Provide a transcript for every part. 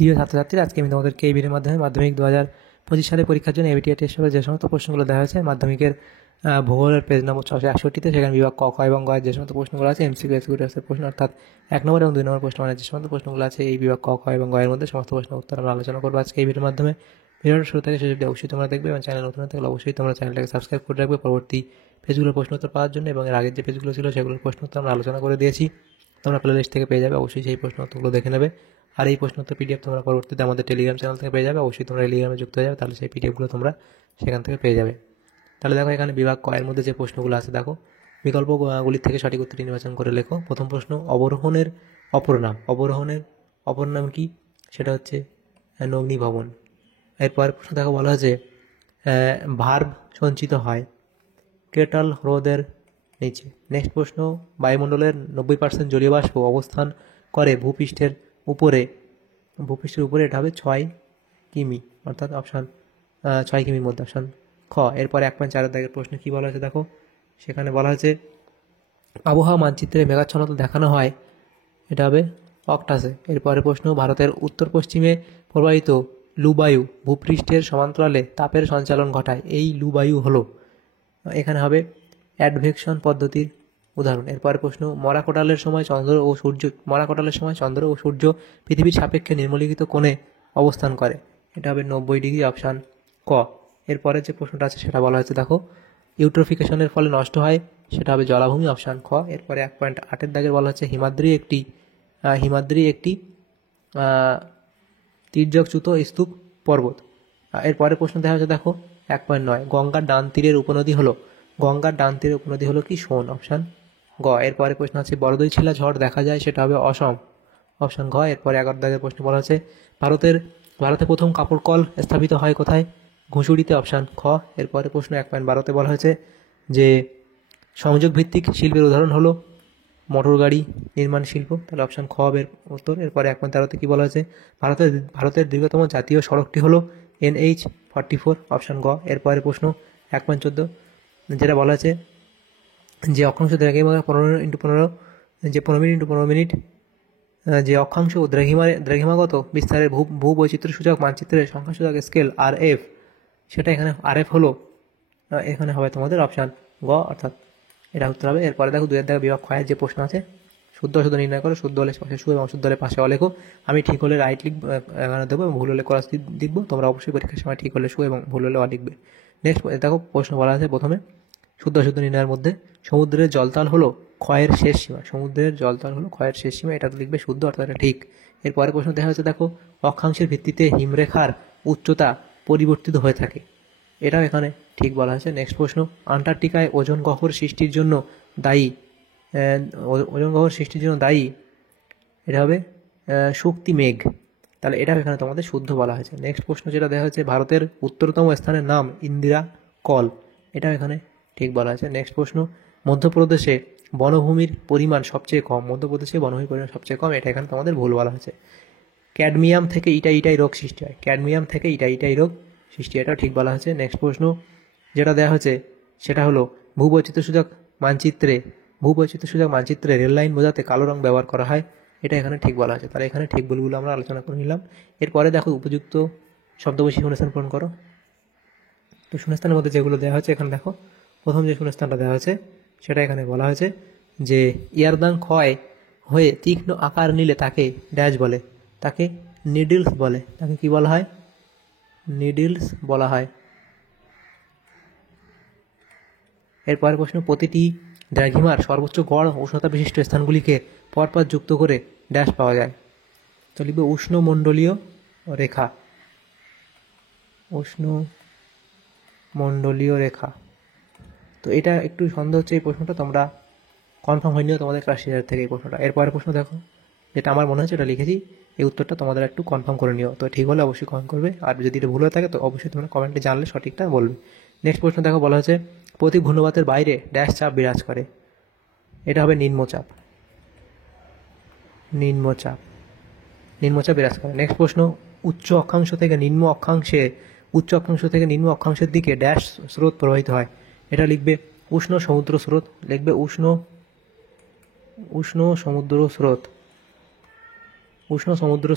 প্রিয় ছাত্রছাত্রীরা, আজকে আমি তোমাদেরকে এই ভিডিওর মাধ্যমে মাধ্যমিক 2025 সালের পরীক্ষার জন্য এবিটিআই টেস্ট পেপারে যে সমস্ত প্রশ্নগুলো দেওয়া হয়েছে মাধ্যমিকের ভূগোলের পেজ নম্বর 661-তে, সেখানে বিভাগ ক, খ এবং গ যে সমস্ত প্রশ্নগুলো আছে এমসিকিউ এক্সকিউ টাইপের প্রশ্ন, অর্থাৎ 1 নম্বর এবং 2 নম্বর প্রশ্ন মানে যে সমস্ত প্রশ্নগুলো আছে এই বিভাগ ক, খ এবং গ এর মধ্যে সমস্ত প্রশ্নের উত্তর আমরা আলোচনা করবো আজকে এই ভিডিওর মাধ্যমে। ভিডিওটা শুরু থেকে শেষ অবধি অবশ্যই তোমরা দেখবে এবং চ্যানেল নতুন থাকলে অবশ্যই তোমরা চ্যানেলটাকে সাবস্ক্রাইব করে রাখবে পরবর্তী পেজগুলোর প্রশ্ন উত্তর পাওয়ার জন্য। এবং এর আগের যে পেজগুলো ছিল সেগুলোর প্রশ্ন উত্তর আমরা আলোচনা করে দিয়েছি, তোমরা প্লে লিস্ট থেকে পেয়ে যাবে, অবশ্যই সেই প্রশ্ন উত্তরগুলো দেখে নেবে। আর এই প্রশ্ন উত্তর পিডিএফ তোমরা পরবর্তীতে আমাদের টেলিগ্রাম চ্যানেল থেকে পেয়ে যাবে, অবশ্যই তোমরা টেলিগ্রামে যুক্ত হয়ে যাবে, তাহলে সেই পিডিএফগুলো তোমরা সেখান থেকে পেয়ে যাবে। তাহলে দেখো এখানে বিভাগ ক এর মধ্যে যে প্রশ্নগুলো আছে দেখো, বিকল্পগুলির থেকে সঠিক উত্তরটি নির্বাচন করে লেখো। প্রথম প্রশ্ন, অবরোহণের অপর নাম। অবরোহণের অপর নাম কি? সেটা হচ্ছে অগ্নিভবন। এরপরের প্রশ্ন দেখো, বলা হয়েছে ভার্ব সঞ্চিত হয় কেটল হ্রদের নিচে। নেক্সট প্রশ্ন, বায়ুমণ্ডলের 90% জলীয় বাষ্প অবস্থান করে ভূপৃষ্ঠের উপরে। ভূপৃষ্ঠের উপরে এটা হবে 6 কিমি, অর্থাৎ অপশান 6 কিমির মধ্যে অপশান খ। এরপরে 1.4 দাগের প্রশ্ন কি বলা হয়েছে দেখো, সেখানে বলা হয়েছে আবহাওয়া মানচিত্রে মেঘাচ্ছন্নতা দেখানো হয়, এটা হবে অক্টাসে। এরপরে প্রশ্ন, ভারতের উত্তর পশ্চিমে প্রবাহিত লুবায়ু ভূপৃষ্ঠের সমান্তরালে তাপের সঞ্চালন ঘটায়, এই লুবায়ু হলো, এখানে হবে অ্যাডভেকশন পদ্ধতির উদাহরণ। এরপরে প্রশ্ন, মরা সময় চন্দ্র ও সূর্য পৃথিবীর সাপেক্ষে নিম্নলিখিত কোণে অবস্থান করে, এটা হবে 90 ডিগ্রি, অপশান ক। এরপরে যে প্রশ্নটা আছে সেটা বলা হয়েছে দেখো, ইউট্রোফিকেশনের ফলে নষ্ট হয়, সেটা হবে জলাভূমি, অপশান খ। এরপরে 1.8 দাগে বলা হচ্ছে হিমাদ্রি একটি তির্যকচ্যুত স্তূপ পর্বত। এরপরে প্রশ্ন দেখা হচ্ছে দেখো 1.9, গঙ্গার ডান তীরের উপনদী হলো কি? সোন, অপশান গ। এরপরে প্রশ্ন আছে, বড়দইছিলা ঝড় দেখা যায়, সেটা হবে অসম, অপশান ঘ। এরপরে 11 দাগের প্রশ্ন বলা হচ্ছে ভারতে প্রথম কাপড় কল স্থাপিত হয় কোথায়? ঘুষুড়িতে, অপশান খ। এরপরে প্রশ্ন 1.12-তে বলা হয়েছে যে সংযোগ ভিত্তিক শিল্পের উদাহরণ হলো মোটর গাড়ি নির্মাণ শিল্প, তাহলে অপশান খ এর উত্তর। এরপরে 1.13-তে কি বলা হয়েছে, ভারতের দীর্ঘতম জাতীয় সড়কটি হলো NH44, অপশান গ। এরপরে প্রশ্ন 1.14, যেটা বলা আছে যে অক্ষাংশ দ্রাঘিমা 15x15, যে 15 মিনিট যে অক্ষাংশ দ্রাঘিমাগত বিস্তারের ভূবৈচিত্র্য সূচক মানচিত্রের সংখ্যাসূচক স্কেল RF, সেটা এখানে RF হলো, এখানে হবে তোমাদের অপশান গ, অর্থাৎ এটা উত্তর হবে। এরপরে দেখো 2 দাগে বিভাগ ক্ষয়ের যে প্রশ্ন আছে, শুদ্ধ অশুদ্ধ নির্ণয় করো, শুদ্ধ হলে পাশে সু এবং অশুদ্ধ হলে পাশে অ লেখো। আমি ঠিক হলে রাইট এখানে দেবো এবং ভুল হলে ক্রস লিখব। তোমরা অবশ্যই পরীক্ষার সময় ঠিক হলে সু এবং ভুল হলে অ লিখবে। নেক্সট দেখো প্রশ্ন বলা আছে প্রথমে, শুদ্ধ অশুদ্ধ নির্ণয়ের মধ্যে সমুদ্রের জলতল হলো ক্ষয়ের শেষ সীমা, এটা তো লিখবে শুদ্ধ, অর্থাৎ এটা ঠিক। এরপরে প্রশ্ন দেখা হচ্ছে দেখো, অক্ষাংশের ভিত্তিতে হিমরেখার উচ্চতা পরিবর্তিত হয়ে থাকে, এটাও এখানে ঠিক বলা হয়েছে। নেক্সট প্রশ্ন, আন্টার্কটিকায় ওজোন গহ্বর সৃষ্টির জন্য দায়ী, এটা হবে শক্তি মেঘ, তাহলে এটাও এখানে তোমাদের শুদ্ধ বলা হয়েছে। নেক্সট প্রশ্ন যেটা দেখা হচ্ছে, ভারতের উত্তরতম স্থানের নাম ইন্দিরা কল, এটাও এখানে ঠিক বলা হয়েছে। নেক্সট প্রশ্ন, মধ্যপ্রদেশে বনভূমির পরিমাণ সবচেয়ে কম, এটা এখানে তোমাদের ভুল বলা হয়েছে। ক্যাডমিয়াম থেকে ইটাই রোগ সৃষ্টি হয়, এটাও ঠিক বলা হয়েছে। নেক্সট প্রশ্ন যেটা দেওয়া হয়েছে সেটা হলো ভূবৈচিত্র্য সূচক মানচিত্রে রেল লাইন বোঝাতে কালো রং ব্যবহার করা হয়, এটা এখানে ঠিক বলা হয়েছে। তাহলে এখানে ঠিক ভুলগুলো আমরা আলোচনা করে নিলাম। এরপরে দেখো উপযুক্ত শব্দবশী শূন্যস্থান পূরণ করো। তো শূন্যস্থানের মধ্যে যেগুলো দেওয়া হয়েছে এখানে দেখো, প্রথম যে শূন্যস্থানটা দেওয়া হয়েছে সেটা এখানে বলা হয়েছে যে ইয়ারদাং ক্ষয় হয়ে তীক্ষ্ণ আকার নিলে তাকে ড্যাশ বলে, তাকে নিডলস বলে, তাকে কি বলা হয়? নিডলস বলা হয়। এরপরের প্রশ্ন, প্রতিটি দ্রাঘিমার সর্বোচ্চ গড় উষ্ণতা বিশিষ্ট স্থানগুলিকে পরপর যুক্ত করে ড্যাশ পাওয়া যায়, তো লিখবে উষ্ণমণ্ডলীয় রেখা। তো এটা একটু সন্দেহ হচ্ছে এই প্রশ্নটা, তোমরা কনফার্ম হয়নিও তোমাদের ক্লাস টিচার থেকে এই প্রশ্নটা। এরপরের প্রশ্ন দেখো, যেটা আমার মনে হচ্ছে এটা লিখেছি, এই উত্তরটা তোমাদের একটু কনফার্ম করে নিও, তো ঠিক হলে অবশ্যই কমেন্ট করবে, আর যদি এটা ভুল হয়ে থাকে তো অবশ্যই তোমরা কমেন্টে জানলে সঠিকটা বলবে। নেক্সট প্রশ্ন দেখো, বলা হচ্ছে প্রতি ঘূর্ণবাতের বাইরে ড্যাশ চাপ বিরাজ করে, এটা হবে নিম্নচাপ বিরাজ করে। নেক্সট প্রশ্ন, উচ্চ অক্ষাংশ থেকে নিম্ন অক্ষাংশের দিকে ড্যাশ স্রোত প্রবাহিত হয়, এটা লিখবে উষ্ণ সমুদ্র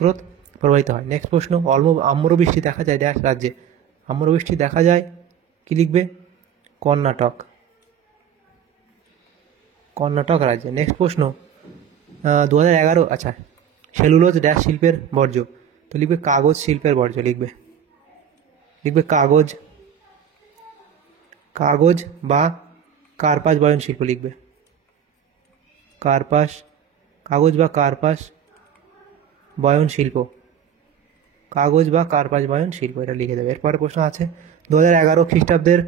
স্রোত। প্রবাহিত হয়। নেক্সট প্রশ্ন, আম্রবৃষ্টি দেখা যায় ড্যাশ রাজ্যে। আম্রবৃষ্টি দেখা যায়, কি লিখবে? কর্ণাটক, কর্ণাটক রাজ্যে। নেক্সট প্রশ্ন, 2011, আচ্ছা, সেলুলোজ ড্যাশ শিল্পের বর্জ্য, তো লিখবে কাগজ শিল্পের বর্জ্য, লিখবে কাগজ বা কার্পাস বয়ন শিল্প, লিখবে কাগজ বা কার্পাস বয়ন শিল্প, এটা লিখে দেবে। এরপরে প্রশ্ন আছে, 2011 খ্রিস্টাব্দের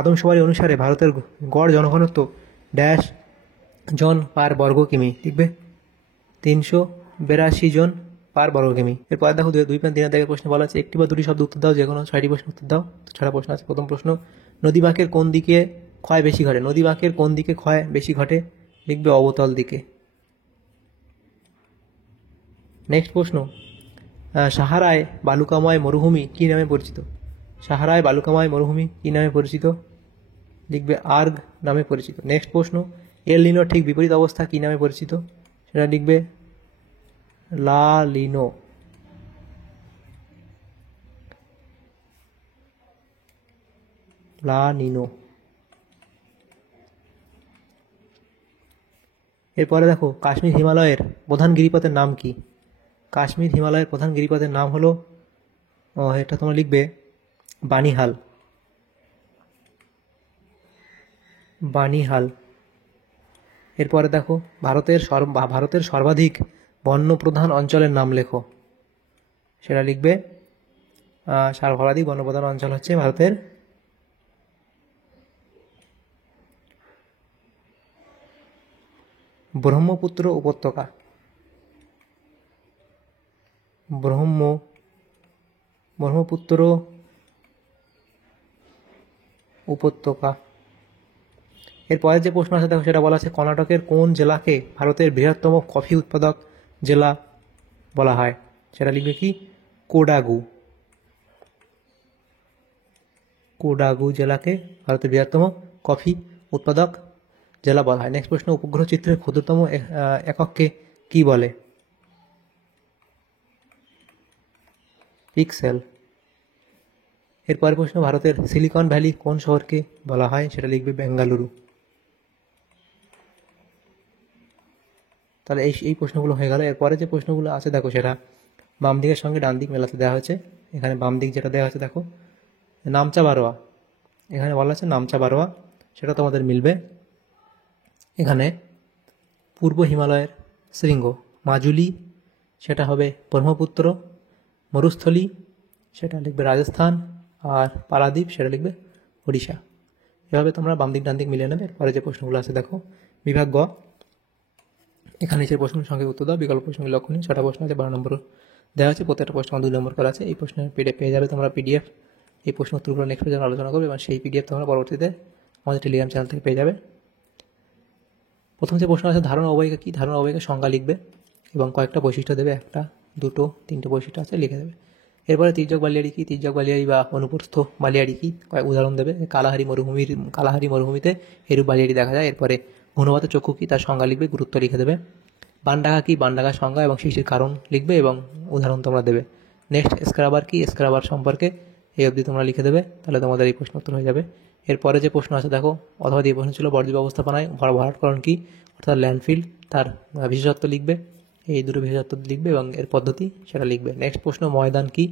আদমশুমারি অনুসারে ভারতের গড় জনঘনত্ব ড্যাশ জন পার বর্গ কিমি, লিখবে 382 জন পার বর্গ কিমি। এরপরে দেখো 2.3 প্রশ্ন বলা আছে, একটি বা দুটি শব্দ উত্তর দাও, যে কোনো 6টি প্রশ্ন উত্তর দাও। তো 6টা প্রশ্ন আছে। প্রথম প্রশ্ন, নদী বাঁকের কোন দিকে ক্ষয় বেশি ঘটে? নদী বাঁকের কোন দিকে ক্ষয় বেশি ঘটে? লিখবে অবতল দিকে। নেক্সট প্রশ্ন, সাহারায় বালুকাময় মরুভূমি কি নামে পরিচিত? সাহারায় বালুকাময় মরুভূমি কি নামে পরিচিত? লিখবে আর্গ নামে পরিচিত। নেক্সট প্রশ্ন, এল নিনোর ঠিক বিপরীত অবস্থা কি নামে পরিচিত? সেটা লিখবে লা লিনো। এরপরে দেখো, কাশ্মীর হিমালয়ের প্রধান গিরিপথের নাম কি? কাশ্মীর হিমালয়ের প্রধান গিরিপথের নাম হলো, এটা তোমরা লিখবে বানিহাল। এরপরে দেখো, ভারতের সর্বাধিক বন্য প্রধান অঞ্চলের নাম লেখো। সেটা লিখবে, সর্বাধিক বন্য প্রধান অঞ্চল হচ্ছে ভারতের ব্রহ্মপুত্র উপত্যকা। ব্রহ্মপুত্র উপত্যকা। এরপরে যে প্রশ্ন আছে দেখো, সেটা বলা আছে, কর্ণাটকের কোন জেলাকে ভারতের বৃহত্তম কফি উৎপাদক জেলা বলা হয়? সেটা লিখবে কি কোডাগু জেলাকে ভারতের বৃহত্তম কফি উৎপাদক জেলা বলা হয়। নেক্সট প্রশ্ন, উপগ্রহ চিত্রের ক্ষুদ্রতম একককে কি বলে? পিক্সেল। এরপরের প্রশ্ন, ভারতের সিলিকন ভ্যালি কোন শহরকে বলা হয়? সেটা লিখবে বেঙ্গালুরু। তাহলে এই প্রশ্নগুলো হয়ে গেল। এরপরে যে প্রশ্নগুলো আছে দেখো, সেটা বাম দিকের সঙ্গে ডান দিক মেলাতে দেওয়া হয়েছে। এখানে বাম দিক যেটা দেওয়া হয়েছে দেখো, নামচা বারোয়া, এখানে বলা আছে নামচা বারোয়া, সেটা তোমাদের মিলবে। এখানে পূর্ব হিমালয়ের শৃঙ্গ। মাজুলি সেটা হবে ব্রহ্মপুত্র। মরুস্থলী সেটা লিখবে রাজস্থান। আর পারাদ্বীপ সেটা লিখবে ওড়িশা। এভাবে তোমরা বাম দিক ডান দিক মিলিয়ে নেবে। এরপরে যে প্রশ্নগুলো আছে দেখো, বিভাগ গ, এখানে নিচের প্রশ্নের সঙ্গে উত্তর দাও। বিকল্প প্রশ্নগুলি লক্ষণীয়। 6টা প্রশ্ন আছে, 12 নম্বর দেওয়া আছে। প্রত্যেকটা প্রশ্ন 2 নম্বর করা আছে। এই প্রশ্নের পেয়ে যাবে তোমরা পিডিএফ। এই প্রশ্ন উত্তরগুলো নেক্সট পেজে আলোচনা করবে এবং সেই পিডিএফ তোমরা পরবর্তীতে আমাদের টেলিগ্রাম চ্যানেল থেকে পেয়ে যাবে। প্রথম যে প্রশ্ন আছে, ধারণা অবয়িকা কি? ধারণা অবয়িকার সংজ্ঞা লিখবে এবং কয়েকটা বৈশিষ্ট্য দেবে, 1, 2, 3টে বৈশিষ্ট্য আছে, লিখে দেবে। এরপরে তির্যক বালিয়াড়ি কি? তির্যক বালিয়াড়ি বা অনুপ্রস্থ বালিয়াড়ি কি? কয়েক উদাহরণ দেবে। কালাহারি মরুভূমিতে এরূপ বালিয়াড়ি দেখা যায়। এরপরে ঘূর্ণবাত চক্ষু কি? তার সংজ্ঞা লিখবে, গুরুত্ব লিখে দেবে। বানডাকা কি? বানডাকার সংজ্ঞা এবং সৃষ্টির কারণ লিখবে এবং উদাহরণ তোমরা দেবে। নেক্সট, স্ক্রাবার কি? স্ক্রাবার সম্পর্কে এই অবধি তোমরা লিখে দেবে, তাহলে তোমাদের এই প্রশ্ন উত্তর হয়ে যাবে। এরপরে যে প্রশ্ন আছে দেখো, অথবা এই প্রশ্ন ছিল বর্জ্য ব্যবস্থাপনায় ভরাটকরণ কি, অর্থাৎ ল্যান্ডফিল, তার বিশেষত্ব লিখবে। এই দুটো বিশেষত্ব লিখবে এবং এর পদ্ধতি সেটা লিখবে। নেক্সট প্রশ্ন, ময়দান কি?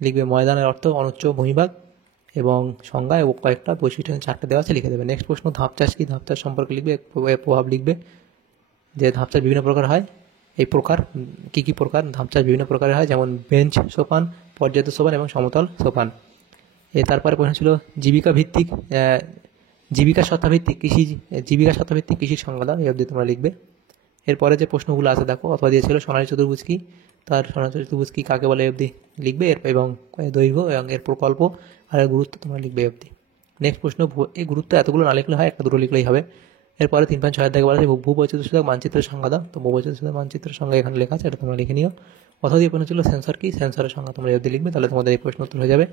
লিখবে ময়দানের অর্থ অনুচ্চ ভূমিভাগ এবং সংজ্ঞা এবং কয়েকটা বৈশিষ্ট্য 4টে দেওয়া আছে, লিখে দেবে। নেক্সট প্রশ্ন, ধাপ চাষ কি? ধাপ চাষ সম্পর্কে লিখবে, প্রভাব লিখবে, যে ধাপ চাষ বিভিন্ন প্রকার হয়, এই প্রকার কী কী প্রকার। ধাপ চাষ বিভিন্ন প্রকারের হয়, যেমন বেঞ্চ সোপান, পর্যায়িত সোপান এবং সমতল সোপান। তারপরে প্রশ্ন ছিল জীবিকা সত্তাভিত্তিক কৃষির সংজ্ঞা দাও, এই অবধি তোমরা লিখবে। এরপরে যে প্রশ্নগুলো আছে দেখো, অথবা দিয়েছিল সোনালী চতুর্ভুজ কি? তার সোনালী চতুর্ভুজ কি কাকে বলে এই অবধি লিখবে, এবং দৈর্ঘ্য এবং এর প্রকল্প আর এর গুরুত্ব তোমরা লিখবে এই অবধি। নেক্সট প্রশ্ন, এই গুরুত্ব এতগুলো না লিখলে হয়, 1-2 লিখলেই হবে। এরপরে 3.6 থেকে বলা আছে ভূবৈচিত্র্য মানচিত্রের সংজ্ঞা দাও। তো ভূবৈচিত্র্য মানচিত্রের সংজ্ঞা এখানে লেখা আছে, এটা তোমরা লিখে নিও। অথবা এই প্রশ্ন ছিল সেন্সর কি? সেন্সরের সংজ্ঞা তোমরা এই অবধি লিখবে, তাহলে তোমাদের এই প্রশ্ন উত্তর হয়ে যাবে।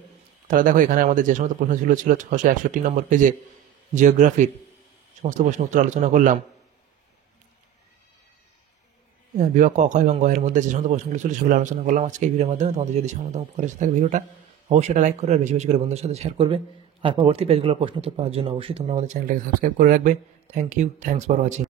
তাহলে দেখো, এখানে আমাদের যে সমস্ত প্রশ্ন ছিল 661 নম্বর পেজে জিওগ্রাফির সমস্ত প্রশ্ন উত্তর আলোচনা করলাম। বিভাগ ক খ এবং গ এর মধ্যে যে সমস্ত প্রশ্নগুলো ছিল সেগুলো আলোচনা করলাম আজকে এই ভিডিওর মাধ্যমে। তোমাদের যদি সামান্য উপকার এসে থাকে ভিডিওটা অবশ্যই এটা লাইক করবে আর বেশি বেশি করে বন্ধুদের সাথে শেয়ার করবে। আর পরবর্তী পেজগুলোর প্রশ্ন উত্তর পাওয়ার জন্য অবশ্যই তোমরা আমাদের চ্যানেলটাকে সাবস্ক্রাইব করে রাখবে। Thank you, thanks for watching.